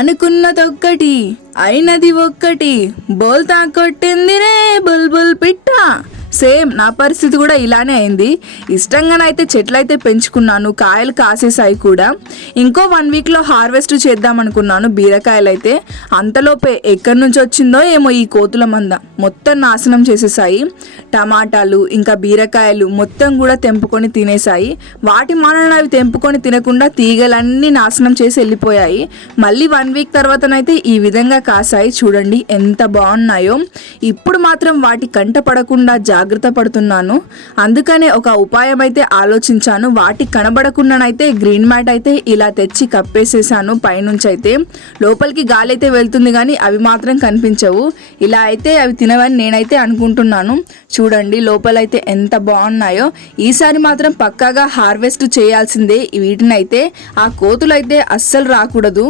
అనుకున్నదొక్కటి అయినది ఒక్కటి, బోల్తా కొట్టింది రే బుల్బుల్ పిట్ట. సేమ్ నా పరిస్థితి కూడా ఇలానే అయింది. ఇష్టంగానైతే చెట్లు అయితే పెంచుకున్నాను, కాయలు కాసేసాయి కూడా. ఇంకో 1 వీక్లో హార్వెస్ట్ చేద్దాం అనుకున్నాను బీరకాయలు అయితే. అంతలోపే ఎక్కడి నుంచి వచ్చిందో ఏమో ఈ కోతుల మంద మొత్తం నాశనం చేసేసాయి. టమాటాలు ఇంకా బీరకాయలు మొత్తం కూడా తెంపుకొని తినేసాయి. వాటి మానని అవి తెంపుకొని తినకుండా తీగలన్నీ నాశనం చేసి వెళ్ళిపోయాయి. మళ్ళీ 1 వీక్ తర్వాతనైతే ఈ విధంగా కాసాయి. చూడండి ఎంత బాగున్నాయో. ఇప్పుడు మాత్రం వాటి కంట పడకుండా జాగ్రత్త పడుతున్నాను. అందుకనే ఒక ఉపాయం అయితే ఆలోచించాను. వాటి కనబడకుండానైతే గ్రీన్ మ్యాట్ అయితే ఇలా తెచ్చి కప్పేసేసాను. పైనుంచి అయితే లోపలికి గాలి అయితే వెళ్తుంది కానీ అవి మాత్రం కనిపించవు. ఇలా అయితే అవి తినవని నేనైతే అనుకుంటున్నాను. చూడండి లోపలైతే ఎంత బాగున్నాయో. ఈసారి మాత్రం పక్కాగా హార్వెస్ట్ చేయాల్సిందే వీటినైతే. ఆ కోతులు అయితే అస్సలు రాకూడదు.